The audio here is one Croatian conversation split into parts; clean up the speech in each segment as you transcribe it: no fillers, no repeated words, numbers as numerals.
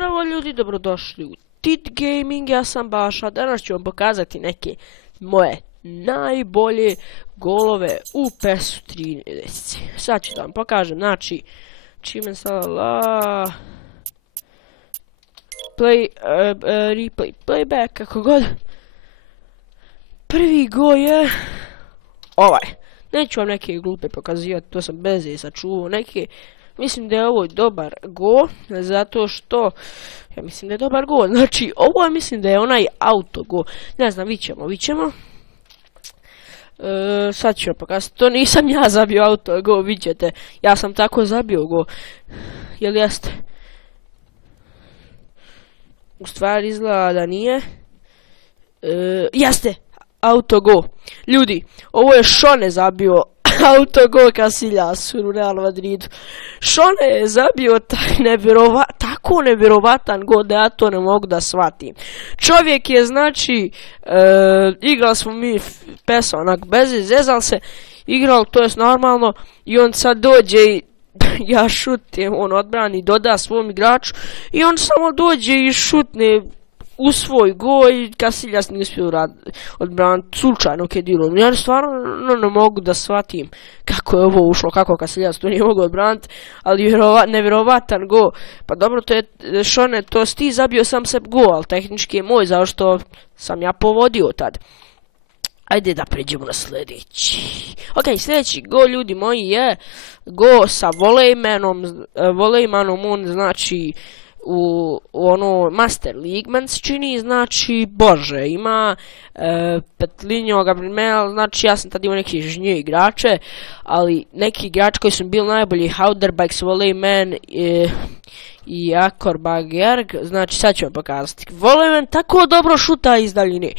Zdravo ljudi, dobrodošli u Tit Gaming, ja sam Baša, danas ću vam pokazati neke moje najbolje golove u PES 13. Sad ću da vam pokažem, znači, čime la replay, playback, kako god. Prvi go je ovaj. Neću vam neke glupe pokazivati, to sam bez je sačuvao neke. Mislim da je ovo dobar go, zato što, ja mislim da je dobar go, znači ovo mislim da je onaj auto go, ne znam, vidit ćemo. Sad ću vam pokazati, to nisam ja zabio auto go, vidjet ćete, ja sam tako zabio go, jel jeste? U stvari izgleda da nije, jeste, auto go, ljudi, ovo je Šone zabio auto go Casillas u Realu Madridu. Šone je zabio tako nevjerovatan go da ja to ne mogu da shvatim. Čovjek je, znači, igrali smo mi PES onak bez izezal se, igrali to jest normalno i on sad dođe i ja šutim, on odbrani, doda svom igraču i on samo dođe i šutne u svoj go i Casillas nije uspio odbraniti slučajno kedilom. Ja stvarno ne mogu da shvatim kako je ovo ušlo, kako Casillas to nije mogu odbraniti, ali nevjerovatan go. Pa dobro, to je Šone, to si ti zabio sam se go, ali tehnički je moj, zašto sam ja povodio tad. Ajde da pređemo na sljedeći. Ok, sljedeći go, ljudi moji, je go sa volejmanom, on znači u ono Master League se čini, znači bože, ima Petlinjo, Gabriel, znači ja sam tad imao neki žnje igrače, ali neki igrači koji su bili najbolji, Hauderbikes, Voleyman i Akorbagerg, znači sad ću vam pokazati. Voleyman tako dobro šuta iz daljine,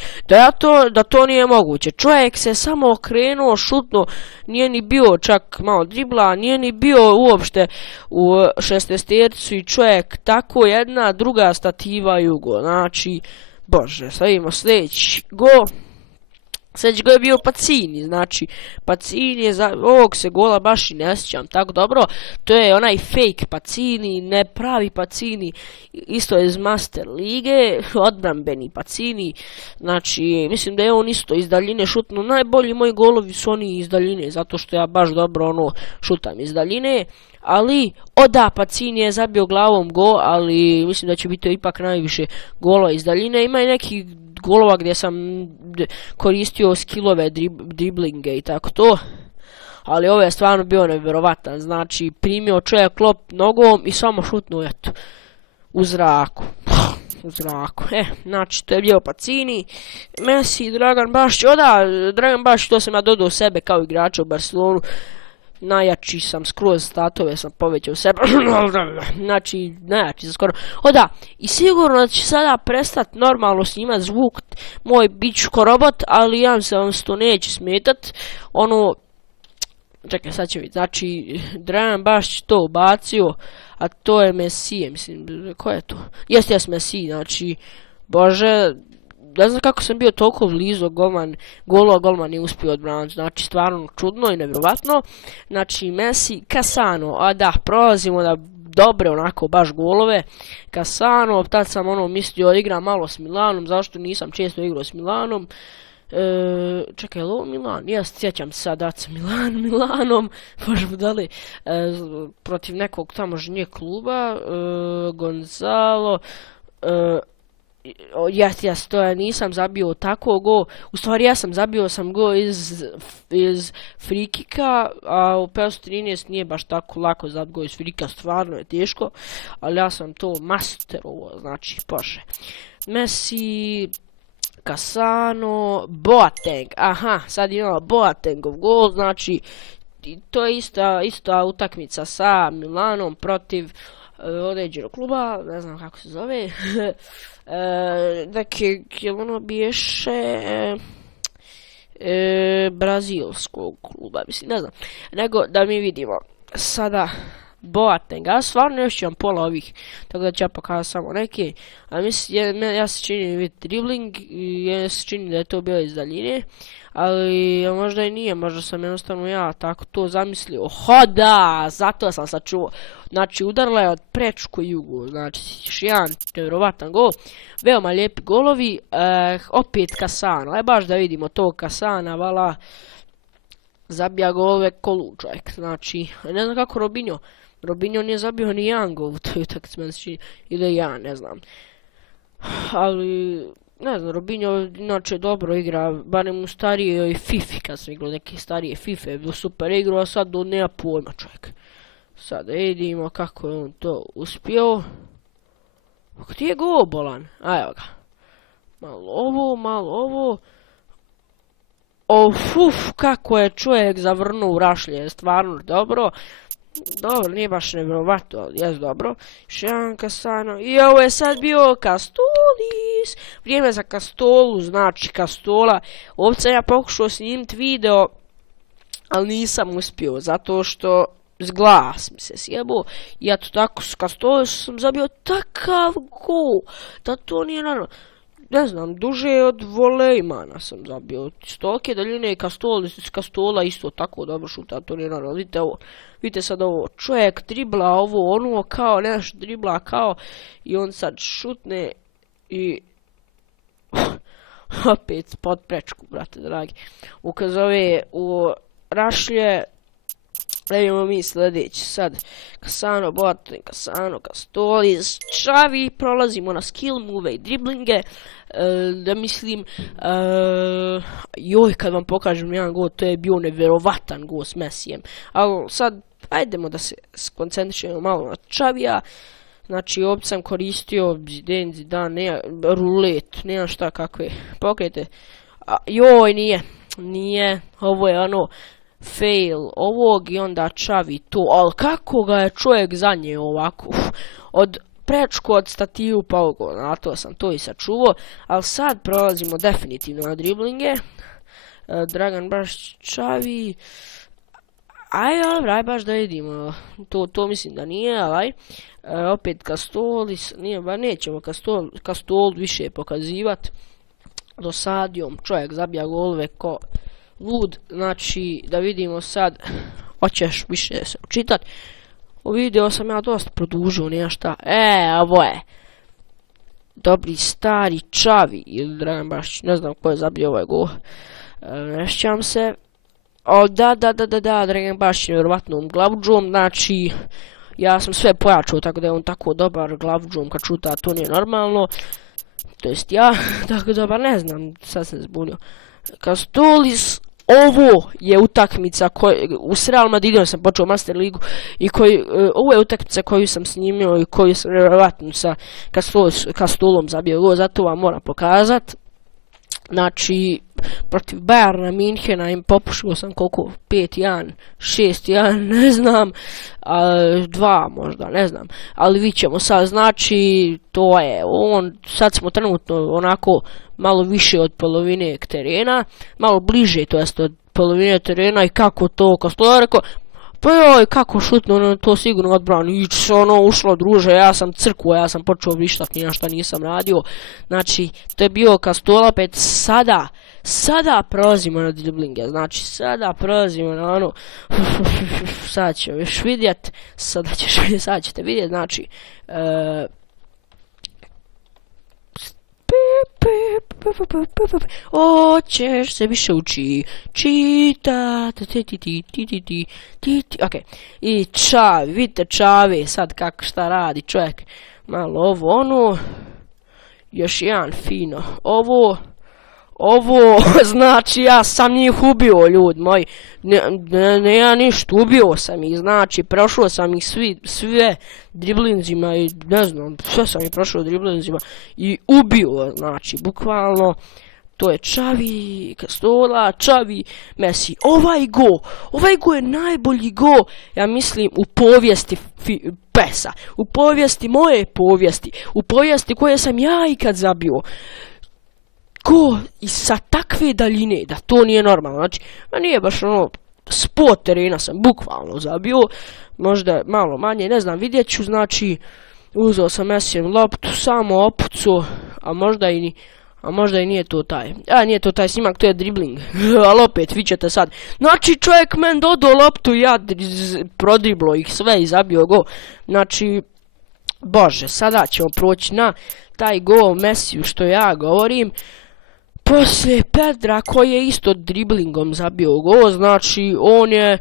da to nije moguće. Čovjek se samo okrenuo, šutno, nije ni bio čak malo dribla, nije ni bio uopšte u 16-tercu i čovjek tako jedna druga stativa i ugo. Znači, bože, sad imamo sljedeći go. Sljedeći go je bio Pacini, znači Pacini je ovog se gola baš i ne sjećam tako dobro, to je onaj fake Pacini, ne pravi Pacini, isto je iz Master Lige, odbrambeni Pacini, znači mislim da je on isto iz daljine šutno, najbolji moji golovi su oni iz daljine, zato što ja baš dobro ono šutam iz daljine, ali Pacini je zabio glavom go, ali mislim da će biti ipak najviše golova iz daljine, ima i neki golova gdje sam koristio skillove, driblinge i tako to, ali ovo je stvarno bio nevjerovatan, znači primio čovjek klop nogom i samo šutnuo, eto, u zraku, znači to je bio Pacini, Messi, Dragan Bašić, Dragan Bašić, to sam ja dodao sebe kao igrača u Barcelonu, najjači sam skroz, statove sam povećao sebe, znači najjači sam skoro, i sigurno da će sada prestati normalno snimat zvuk, moj bit ću ko robot, ali ja se vam to neće smetat, ono, čekaj sad će vidjeti, znači Dragan Bašić to ubacio, a to je Messi, mislim, ko je to? Jest Messi, znači, bože, ne znam kako sam bio toliko blizu golman nije uspio odbraniti, znači stvarno čudno i nevjerovatno, znači Messi, Cassano, prolazimo da dobre onako baš golove, Cassano, tad sam ono mislio igram malo s Milanom, zašto nisam često igrao s Milanom, čekaj, je li ovo Milan? Jes, sjećam se sad da sam Milanom, možemo da li, protiv nekog tamošnjeg kluba, Gonzalo, jes, to ja nisam zabio tako go, u stvari ja sam zabio go iz frikika, a u PES 13 nije baš tako lako zabiti go iz frikika, stvarno je teško, ali ja sam to masterovo, znači poše. Messi, Cassano, Boateng, sad imamo Boatengov gol, znači to je ista utakmica sa Milanom protiv određenog kluba, ne znam kako se zove, ono biješe brazilskog kluba, mislim, ne znam, nego da mi vidimo sada Boatenga, stvarno još imam pola ovih, tako da ću ja pokazati samo neke, a mislim, ja se čini vidjeti dribbling, i ja se čini da je to bilo iz daljine, ali možda i nije, možda sam jednostavno ja tako to zamislio. Da, zato sam sačuo. Znači, udarila je od prečku jugu, znači, još jedan nevjerovatan gol, veoma lijepi golovi, opet Kasano, baš da vidimo tog Kasana, vala, zabija golove kolu čovjek, znači, ne znam kako Robinho nije zabio ni jedan gol u toj utakmici, ili ja, ne znam. Ali, ne znam, Robinho inače dobro igra, barem u starijoj FIFA, kad sam igrao neke starije FIFA, je bio super igrao, a sad nema pojma čovjek. Sad vidimo kako je on to uspio. Gdje je gol bolan? A evo ga. Malo ovo. Kako je čovjek zavrnuo u rašlje, stvarno dobro. Dobro, nije baš nevjerovatno, ali jes dobro. Šejan Kasano. I ovo je sad bio Castolis. Vrijeme za Castolu, znači Castola. Ovdje sam ja pokušao snimiti video, ali nisam uspio, zato što glas mi se sjebo. I ja to tako s Castolis sam zabio takav gol, da to nije naravno. Ne znam, duže od volejmana sam zabio. Stoke daljine i Castola isto tako dobro šuta, to nije naravno. Vidite ovo, vidite sad ovo, čovjek dribla ovo, ono kao, nešto dribla kao, i on sad šutne i opet pod prečku, brate dragi. Ukazove u rašlje, vidimo mi sljedeći sad, Kasano, Boateng, Kasano, Castolis, Xavi, prolazimo na skill move i driblinge, da mislim, joj kad vam pokažem jedan gol, to je bio nevjerovatan gol s Messijem, ali sad, ajdemo da se skoncentrišemo malo na Xavija, znači ovdje sam koristio Zidane, rulet, nema šta kakve, pokrijete, joj nije, ovo je ono, fail ovog i onda Xavi to, ali kako ga je čovjek zanio ovako, od prečku od stativu pa ovo, na to sam to i sačuvao, ali sad prolazimo definitivno na driblinge, Dragan baš Xavi, aj baš da vidimo, to mislim da nije, ali opet Castolis, nije, ba nećemo Castol više pokazivat, dosadijom čovjek zabija golove ko lud, znači da vidimo sad, hoćeš više se učitat, u video sam ja dosta produžio, nije šta, ovo je, dobri stari Xavi, ili Dragan Bašić, ne znam ko je zabio ovaj gol, ne sjećam se, da, Dragan Bašić je vjerovatno glavudžom, znači, ja sam sve pojačao, tako da je on tako dobar glavudžom kad šuta, to nije normalno, to jest ja, tako da, ne znam, sad sam zbunio, Castolis, ovo je utakmica u Real Madridom sam počeo Master ligu i ovo je utakmica koju sam snimio i koju sam vjerovatno sa Castolom zabio gol, zato vam moram pokazat. Znači, protiv Bayerna Minhena im popušio sam koliko, 5-1, 6-1, ne znam, 2 možda, ne znam, ali vidit ćemo sad, znači, to je, sad smo trenutno onako malo više od polovine terena, malo bliže, to jest od polovine terena i kako to, Castola rekao, pa joj, kako šutno, ono to sigurno odbrani, ić se ono ušlo druže, ja sam crkvo, ja sam počeo vrištat, nije šta nisam radio, znači, to je bio Castola, opet sada prolazimo na driblinge, znači, sada prolazimo na ono, sad ćemo još vidjet, sad ćete vidjet, znači, hoćeš se više uči čita, ok, i Xavi, vidite Xavi sad kako šta radi čovjek, malo ovo ono, još jedan fino, ovo, znači ja sam njih ubio, ljudi moji, ne ja ništa, ubio sam ih, znači prošao sam ih sve driblinzima i ne znam, sve sam ih prošao driblinzima i ubio, znači bukvalno, to je Xavi, Castola, Xavi, Messi, ovaj go je najbolji go, ja mislim, u povijesti PES-a, u povijesti moje povijesti, u povijesti koje sam ja ikad zabio. Go i sa takve daljine, da to nije normalno, znači, nije baš ono s po terena sam bukvalno zabio, možda malo manje, ne znam, vidjet ću, znači, uzeo sam Messijem loptu, samo opucao, a možda i nije to taj. Nije to taj snimak, to je dribling. Ali opet, vi ćete sad. Znači, čovjek men dodao loptu, ja prodriblo ih sve i zabio go. Znači, bože, sada ćemo proći na taj go Messiju što ja govorim. Poslije Pedra koji je isto driblingom zabio go, znači on je,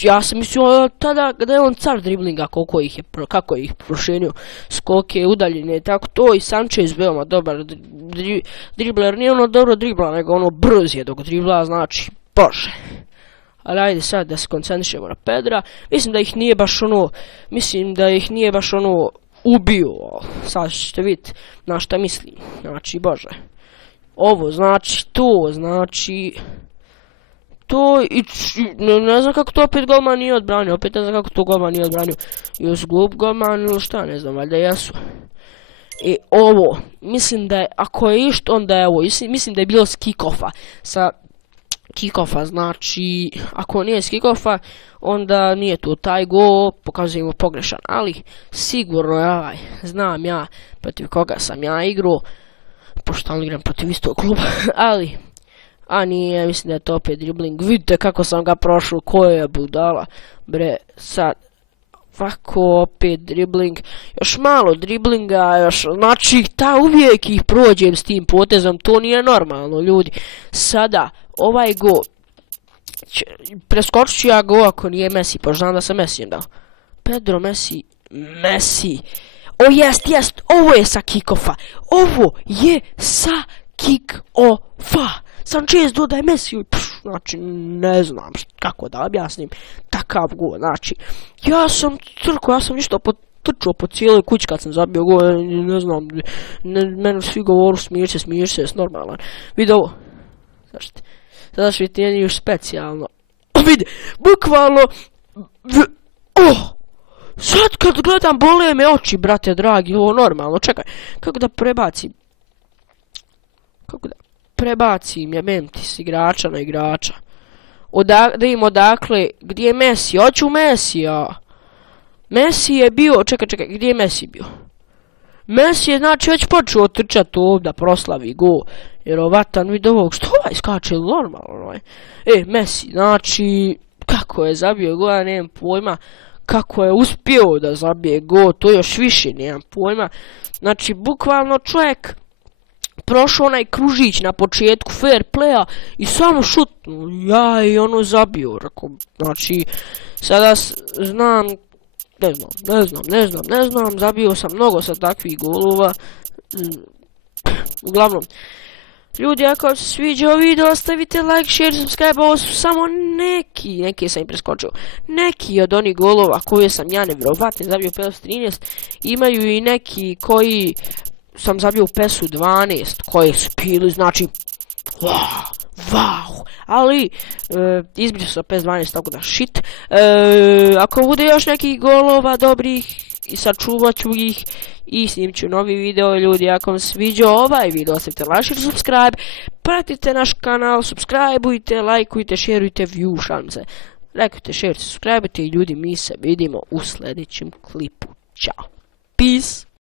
ja sam mislio tada da je on car driblinga kako ih prošenio, skoke, udaljene, tako to i Sanchez veoma dobar dribler, nije ono dobro dribla, nego ono brz je dok dribla, znači, bože. Ali ajde sad da se koncentrišemo na Pedra, mislim da ih nije baš ono ubio, sad ćete vidjeti na šta mislim, znači, bože. Ovo znači, to i ne znam kako to opet golman nije odbranio, opet ne znam kako to golman nije odbranio. Još glup golman ili šta, ne znam, valjda jesu. I ovo, mislim da je, ako je išt, onda je ovo, mislim da je bilo s kick-offa. Sa kick-offa, znači, ako nije s kick-offa, onda nije to taj go, pokazujemo pogrešan, ali sigurno je znam ja protiv koga sam ja igrao. Pošto ali igram protiv istog kluba, ali, nije, mislim da je to opet dribling, vidite kako sam ga prošao, koja je budala, bre, sad, ovako opet dribling, još malo driblinga, znači, uvijek ih prođem s tim potezom, to nije normalno, ljudi, sada, ovaj go, preskočit ću ja go ako nije Messi, pošto znam da sam Messijem dao, Pedro Messi, jest, ovo je sa kick-offa, Sanchez dodaje Messiju, znači, ne znam kako da objasnim, takav go, znači, ja sam ništa potrčao po cijeloj kući kad sam zabio go, ne znam, meni svi govoru smiješ se, normalan, vidi ovo, sada što vidite, nije još specijalno, vidi, bukvalno, sad kad gledam bole me oči, brate dragi, ovo normalno, čekaj, kako da prebacim jebem ti s igrača na igrača, da im odakle, gdje je Messi, hoću Messija, Messi je bio, čekaj, gdje je Messi bio, Messi je znači već počeo trčati ovdje, proslavi go, jer ovatan vidi ovog, što ovaj skače normalno, Messi, znači, kako je zabio go, ja nemam pojma, kako je uspio da zabije go, to još više nemam pojma, znači, bukvalno čovjek prošao onaj kružić na početku fair playa i samo šutnu, ja i ono zabio, znači, sada znam, ne znam, zabio sam mnogo sa takvih golova, uglavnom, ljudi, ako vam se sviđao video, ostavite like, share, subscribe, ovo su samo neki sam im preskočio, neki od onih golova koje sam ja nevjerovatno zabio u PES 13, imaju i neki koji sam zabio u PES-u 12, koji su bili, znači, wow, ali, izbrišu sa PES 12, tako da shit, ako bude još nekih golova dobrih, i sačuvat ću ih i snimit ću novi video, ljudi, ako vam se sviđao ovaj video, ostavite like, subscribe, pratite naš kanal, subscribeujte, lajkujte, šerujte, view, šalim se, lajkujte, šerujte, subscribeujte i ljudi, mi se vidimo u sljedećem klipu, ćao, peace.